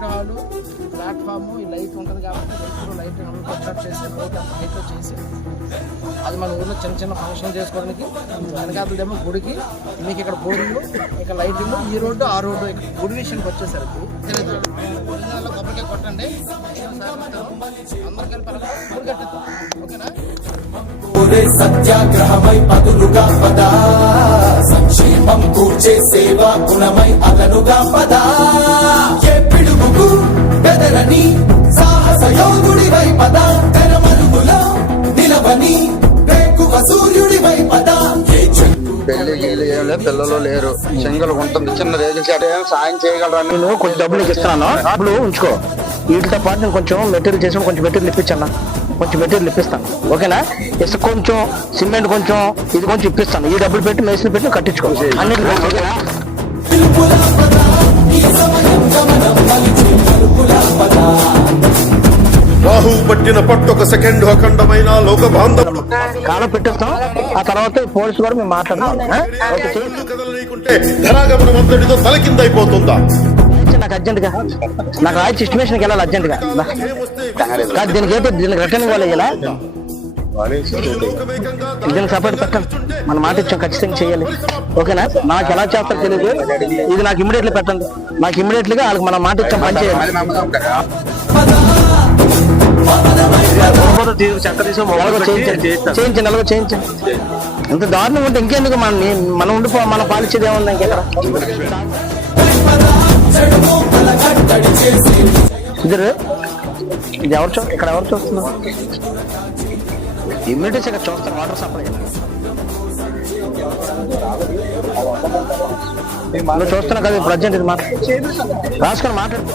Community hall, platform, ఈ light ఉంటుంది కాబట్టి లైట్ కన్స్ట్రక్ట్ చేసి లైట్లో చేసి అది మన ఊళ్ళో చిన్న చిన్న ఫంక్షన్ చేసుకోవడానికి వెనకాతలేమో గుడికి, మీకు ఇక్కడ బోరింగ్, ఇక్కడ లైటింగ్, ఈ రోడ్డు ఆ రోడ్డు గుడి విషయానికి వచ్చేసరికి ఒరిజినల్లో కొబ్బరికాయ కొట్టండి, అందరు కలిపి గుడి కట్టిద్దాం. ఓకేనా? సత్యాగ్రహమై పదులుగా పదా, సంక్షేమం కూర్చే సేవా గుణమై అదనుగా పదా, ఏ పిడుగుకు బెదరని సాహస యోగుడివై పదా, తెరమరుగులో నిలవని వేకువ సూర్యుడివై పదా. పెళ్లి గిల్లి ఏం లేదు, పిల్లలు లేరు, సింగల్ ఉంటుంది, చిన్న రేజు సాయం చేయగలరా? నేను కొంచెం డబ్బులు ఇస్తున్నాను, డబ్బులు ఉంచుకో. వీటితో పాటు నేను కొంచెం మెటీరియల్ చేసి కొంచెం మెటీరియల్ ఇప్పించాను, కొంచెం మెటీరియల్ ఇప్పిస్తాను. ఓకేనా? ఇసుక కొంచెం, సిమెంట్ కొంచెం, ఇది కొంచెం ఇప్పిస్తాను. ఈ డబ్బులు పెట్టి మేస్త్రి పెట్టి కట్టించుకో అన్నిటి. రాహు పట్టిన పట్టొక సెకండ్ అఖండమైన లోక బాంధవుడు కాలం పెట్టేస్తాం. ఆ తర్వాత పోలీసు కూడా మేము మాట్లాడతాం. కదలనీకుంటే ధనాగమనం అంతటితో తలకిందైపోతుందా? నాకు అర్జెంట్ గా, నాకు రాయితీ ఎస్టిమేషన్కి వెళ్ళాలి అర్జెంట్ గా. దీనికి అయితే దీనికి రిటర్న్ ఇవ్వాలి. ఇలా దీనికి సపరేట్ పెట్టండి. మన మాట ఇచ్చాం, ఖచ్చితంగా చేయాలి. ఓకేనా? నాకు ఎలా చేస్తారో తెలియదు, ఇది నాకు ఇమీడియట్లీ పెట్టండి. నాకు ఇమీడియట్లీ గా వాళ్ళకి మన మాట ఇచ్చాం, పని చేయాలి. చేయించండి, అలాగే చేయించండి. ఇంత దారుణం ఉంటే ఇంకెందుకు మనం ఉండిపో, మనం పాలించేది ఏముంది ఇంకెక్కడ? ఇద్దరు ఇది ఎవరు ఇక్కడ ఎవరు చూస్తున్నారు? ఇమ్యూనిటీస్ ఇక్కడ చూస్తారు. వాటర్ సప్లై నువ్వు చూస్తున్నా కదా ఇప్పుడు అర్జెంట్. ఇది రాసుకొని మాట్లాడు.